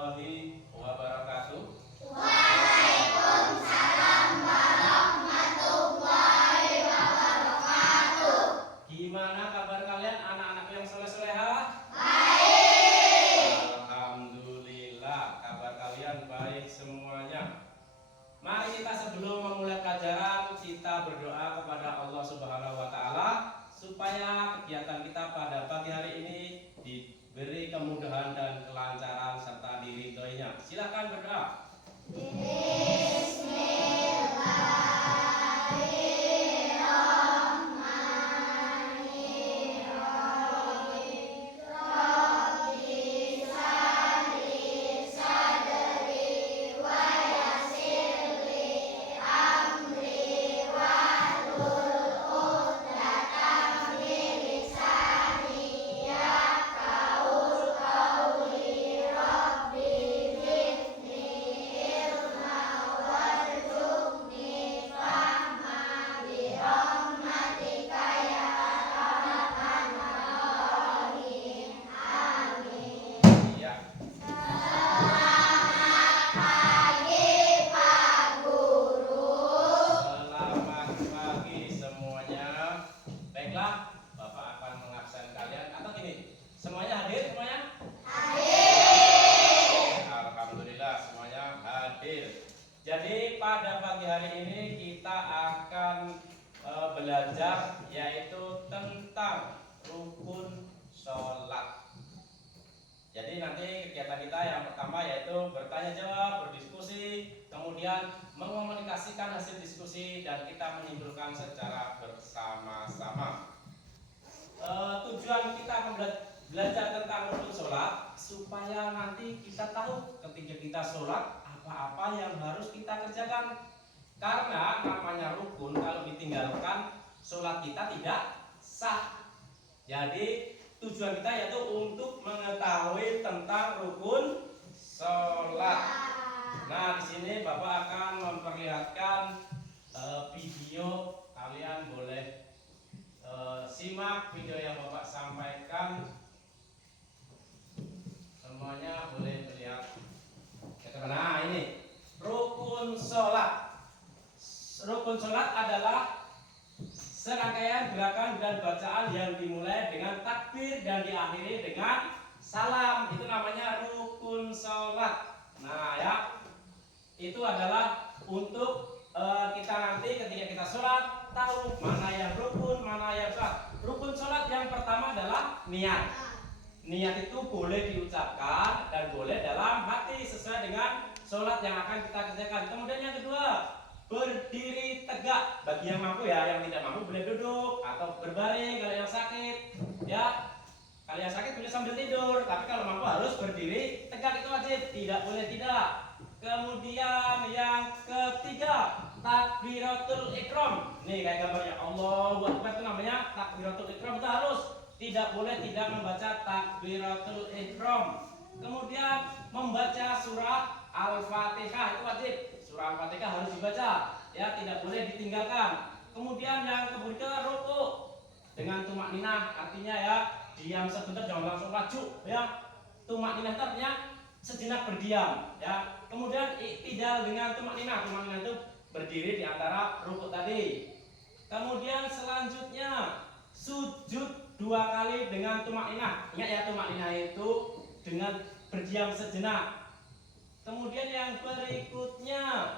warahmatullahi wabarakatuh. Waalaikumsalam warahmatullahi wabarakatuh. Gimana kabar kalian anak-anak yang soleh-solehah? Baik. Alhamdulillah, kabar kalian baik semuanya. Mari kita sebelum memulai pelajaran kita berdoa kepada Allah Subhanahu wa taala supaya kegiatan kita pada pagi hari ini diberi kemudahan dan kelancaran serta diridhoinya. Silakan berdoa. Ya. Selamat pagi semuanya. Baiklah, Bapak akan mengabsen kalian atau gini, semuanya hadir semuanya? Alhamdulillah semuanya hadir. Jadi pada pagi hari ini kita akan belajar yaitu tentang rukun sholat. Jadi nanti kegiatan kita yang pertama yaitu bertanya jawab, berdiskusi, kemudian mengomunikasikan hasil diskusi dan kita menyimpulkan secara bersama-sama. Tujuan kita belajar tentang rukun sholat supaya nanti kita tahu ketika kita sholat apa-apa yang harus kita kerjakan. Karena namanya rukun kalau ditinggalkan sholat kita tidak sah. Jadi tujuan kita yaitu untuk mengetahui tentang rukun sholat. Nah, di sini Bapak akan memperlihatkan video. Kalian boleh simak video yang Bapak sampaikan. Semuanya boleh melihat. Nah, ini rukun sholat. Rukun sholat adalah serangkaian gerakan dan bacaan yang dimulai dengan takbir dan diakhiri dengan salam. Itu namanya rukun sholat. Nah ya, itu adalah untuk kita nanti ketika kita sholat tahu mana yang rukun, mana yang sholat. Rukun sholat yang pertama adalah niat. Niat itu boleh diucapkan dan boleh dalam hati sesuai dengan sholat yang akan kita kerjakan. Kemudian yang kedua, berdiri tegak. Bagi yang mampu ya, yang tidak mampu boleh duduk atau berbaring kalau yang sakit. Ya, kalau yang sakit boleh sambil tidur, tapi kalau mampu harus berdiri tegak, itu wajib, tidak boleh tidak. Kemudian yang ketiga, takbiratul ikram. Nih kayak gambarnya Allahu Akbar itu namanya takbiratul ikram, itu harus, tidak boleh tidak membaca takbiratul ikram. Kemudian membaca surah Al-Fatihah itu wajib. Surah Al-Fatihah harus dibaca, ya, tidak boleh ditinggalkan. Kemudian yang kedua, ruku dengan tumak ninah, artinya ya diam sebentar, jangan langsung maju, ya. Tumak ninah artinya sejenak berdiam, ya. Kemudian iktidal dengan tumak ninah itu berdiri di antara ruku tadi. Kemudian selanjutnya sujud 2 kali dengan tumak ninah. Ingat ya, tumak ninah itu dengan berdiam sejenak. Kemudian yang berikutnya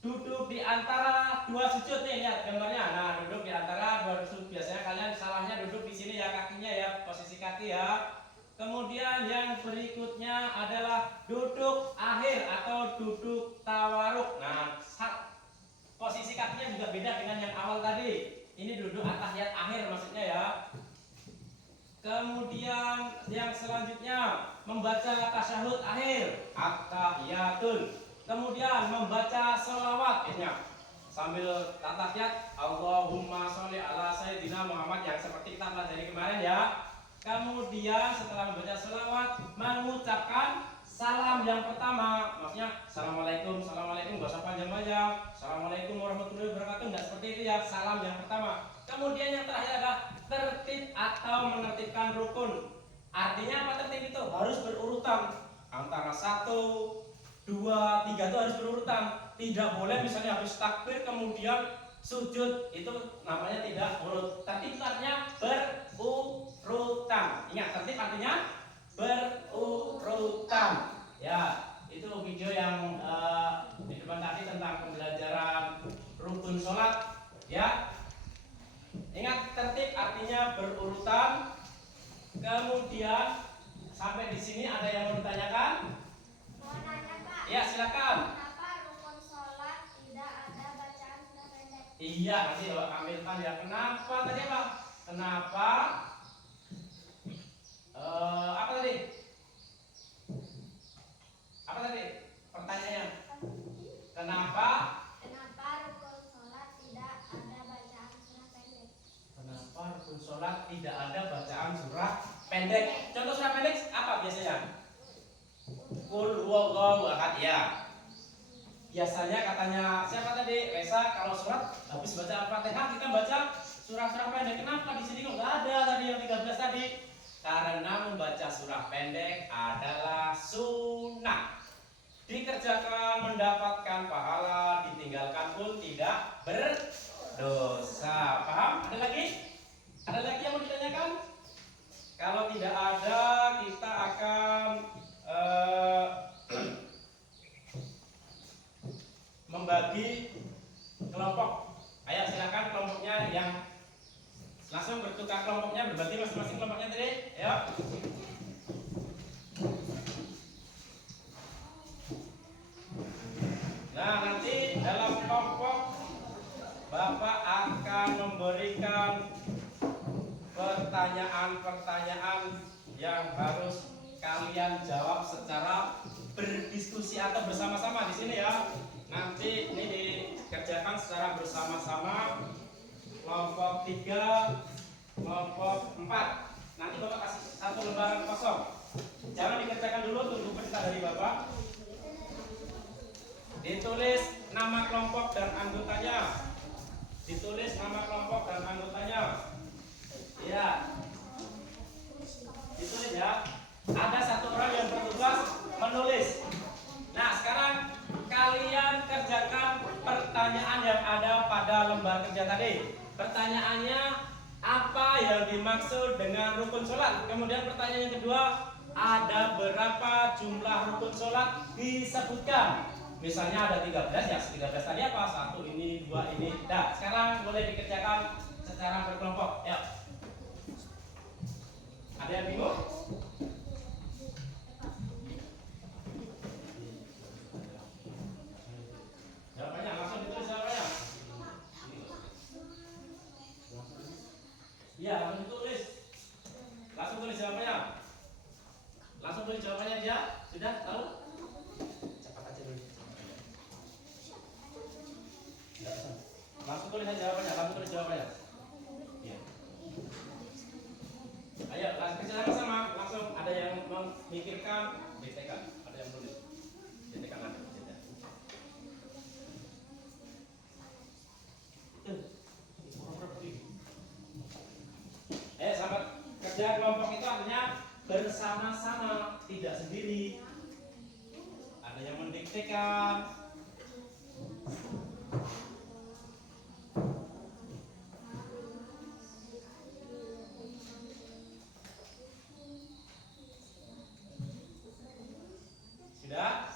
duduk di antara 2 sujud. Nih lihat gambarnya. Nah, duduk di antara 2 sujud. Biasanya kalian salahnya duduk di sini ya, kakinya ya, posisi kaki ya. Kemudian yang berikutnya adalah duduk akhir atau duduk tawaruk. Nah, posisi kakinya juga beda dengan yang awal tadi. Ini duduk atahiyat akhir maksudnya ya. Kemudian yang selanjutnya membaca tasyahud akhir, at-tahiyatun. Kemudian membaca sholawat, sambil tahiyat Allahumma sholli ala sayyidina Muhammad yang seperti kita pelajari kemarin ya. Kemudian setelah membaca sholawat mengucapkan salam yang pertama, maksudnya assalamualaikum, assalamualaikum, gak usah panjang-panjang. Assalamualaikum warahmatullahi wabarakatuh, enggak seperti itu ya, salam yang pertama. Kemudian yang terakhir adalah tertib atau menertibkan rukun. Artinya apa tertib itu? Harus berurutan. antara 1, 2, 3 itu harus berurutan. Tidak boleh misalnya habis takbir kemudian sujud, itu namanya tidak urut. Tertib artinya berurutan. Ingat, tertib artinya berurutan. Ya, itu video yang di depan tadi tentang pembelajaran rukun sholat. Ya, ingat, tertib artinya berurutan. Kemudian sampai di sini ada yang mau ditanyakan? Mau nanya Pak. Ya, silakan. Kenapa rukun sholat tidak ada bacaan surah pendek? Iya, nanti Bapak ambilkan ya. Kenapa tadi Pak? Kenapa? Apa tadi? Apa tadi? Pertanyaannya. Kenapa? Kenapa rukun sholat tidak ada bacaan surah pendek? Kenapa rukun sholat tidak ada bacaan surah pendek? Contoh surah pendek apa biasanya? Qul huwallahu ahad, ya. Biasanya katanya siapa tadi? Reza, kalau sholat habis baca Al-Fatihah kita baca surah-surah pendek. Kenapa di sini kok nggak ada tadi yang 13 tadi? Karena membaca surah pendek adalah sunnah. Dikerjakan mendapatkan pahala, ditinggalkan pun tidak berdosa. Paham? Ada lagi? Ada lagi yang mau ditanyakan? Kalau tidak ada, kita akan membagi kelompok. Ayo silakan kelompoknya yang langsung bertukar kelompoknya, berbagi masing-masing kelompoknya tadi. Ayo. Nah, nanti dalam kelompok Bapak akan memberikan pertanyaan-pertanyaan yang harus kalian jawab secara berdiskusi atau bersama-sama di sini ya. Nanti ini dikerjakan secara bersama-sama. Kelompok 3, kelompok 4. Nanti Bapak kasih satu lembaran kosong. Jangan dikerjakan dulu, tunggu perintah dari Bapak. Ditulis nama kelompok dan anggotanya. Ditulis nama kelompok dan anggotanya. Ya. Ditulis ya. Ada satu orang yang bertugas menulis. Nah, sekarang kalian kerjakan pertanyaan yang ada pada lembar kerja tadi. Pertanyaannya, apa yang dimaksud dengan rukun sholat? Kemudian pertanyaan yang kedua, ada berapa jumlah rukun sholat disebutkan? Misalnya ada 13, ya 13 tadi apa? 1 ini, 2 ini. Nah, sekarang boleh dikerjakan secara berkelompok. Ya. Ada yang bingung? Jawabannya langsung ditulis jawabannya. Iya, langsung ditulis. Langsung tulis jawabannya. Langsung tulis jawabannya dia. Sudah tahu? Cepat aja dulu. Langsung tulis aja jawabannya. Langsung tulis jawabannya. Iya. Ayo, langsung kerja sama-sama. Langsung ada yang memikirkan, ditekan. Ada yang tulis. Ditekan nanti. Sahabat, kerja kelompok itu artinya bersama-sama, tidak sendiri. Ada yang mendiktekan. Sudah?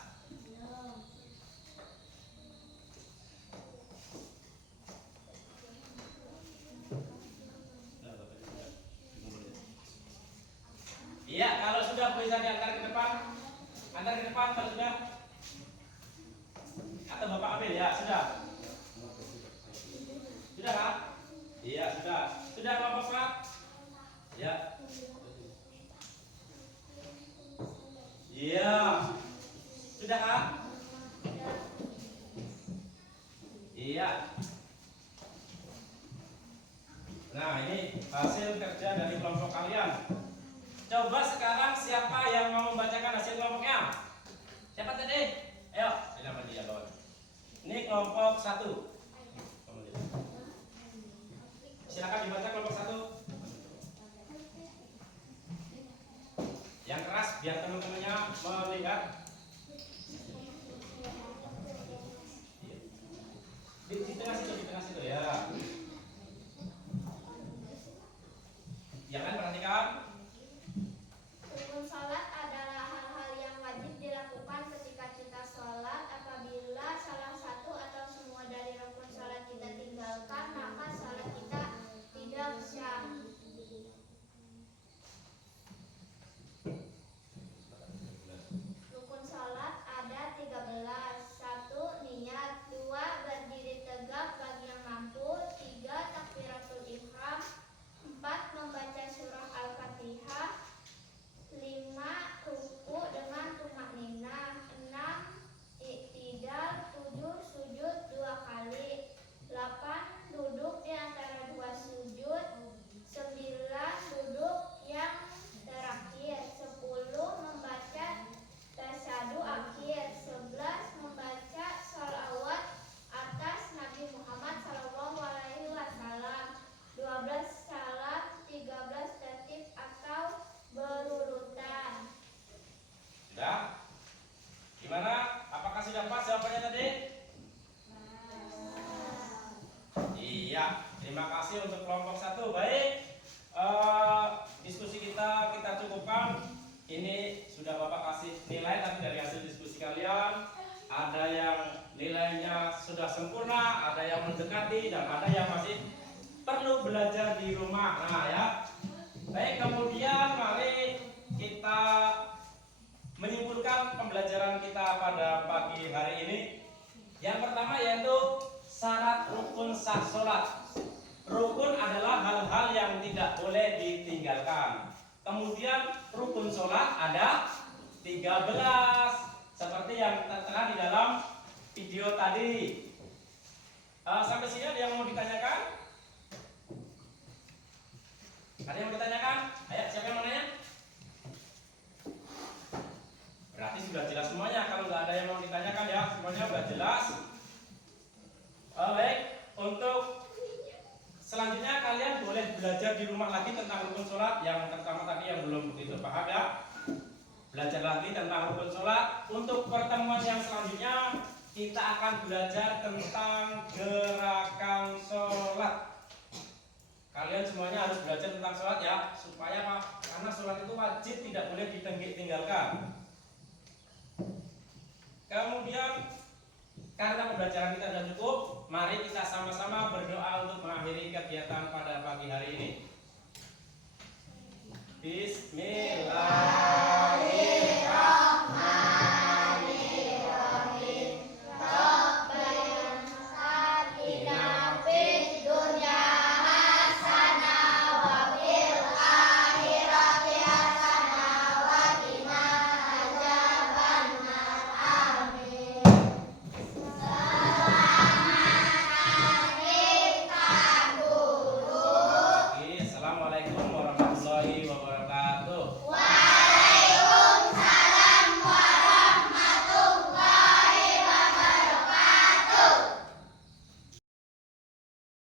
Iya, kalau sudah bisa diantar ke depan. Antar ke depan kalau sudah. Atau Bapak ambil ya, sudah. Sudah kan? Iya, sudah. Sudah kelompok Pak? Ya. Iya. Sudah kan? Iya. Nah, ini hasil kerja dari kelompok kalian. Coba sekarang siapa yang mau membacakan hasil kelompoknya? Siapa tadi? Ayo, silakan dia bawa. Ini kelompok 1. Silakan dibaca kelompok 1. Yang keras biar teman-temannya melihat. kan? Di tengah situ ya. Ya kan, perhatikan. Rukun sholat adalah hal-hal yang wajib dilakukan ketika kita sholat. Apabila salah satu atau semua dari rukun sholat kita tinggalkan, maka sholat kita tidak sah. Rukun sholat ada 13. 1. Niat. 2. Berdiri tegak bagi yang mampu. 3. Takbiratul ihram. 4. Membaca surah Al-Fatihah. 5. Ruku dengan tumakninah. 6. Iktidal. 7. Sujud 2 kali. 8. Duduk di antara 2 sujud. 9. Duduk yang terakhir. 10. Membaca tasyahud akhir. 11. Membaca sholawat atas Nabi Muhammad SAW. 12. Salam. 13. Tertib atau berurutan. Sudah? Gimana? Apakah sudah pas jawabannya tadi? Iya, terima kasih untuk kelompok 1. Baik, diskusi kita cukupkan. Ini sudah Bapak kasih nilai, tapi dari hasil diskusi kalian ada yang nilainya sudah sempurna, ada yang mendekati, dan ada yang masih perlu belajar di rumah. Nah ya, baik, kemudian mari kita menyimpulkan pembelajaran kita pada pagi hari ini. Yang pertama yaitu syarat rukun sah sholat. Rukun adalah hal-hal yang tidak boleh ditinggalkan. Kemudian rukun sholat ada 13, seperti yang tertera di dalam video tadi. Sampai sini ada yang mau ditanyakan? Ada yang mau ditanyakan? Ayo, siapa yang mau nanya? Berarti sudah jelas semuanya. Kalau nggak ada yang mau ditanyakan ya, semuanya sudah jelas. Baik, untuk selanjutnya kalian boleh belajar di rumah lagi tentang rukun sholat. Yang pertama tadi yang belum begitu paham ya, belajar lagi tentang rukun sholat. Untuk pertemuan yang selanjutnya kita akan belajar tentang gerakan sholat. Kalian semuanya harus belajar tentang sholat ya, supaya apa? Karena sholat itu wajib, tidak boleh ditinggalkan. Kemudian karena pembelajaran kita sudah cukup, mari kita sama-sama berdoa untuk mengakhiri kegiatan pada pagi hari ini. Bismillah.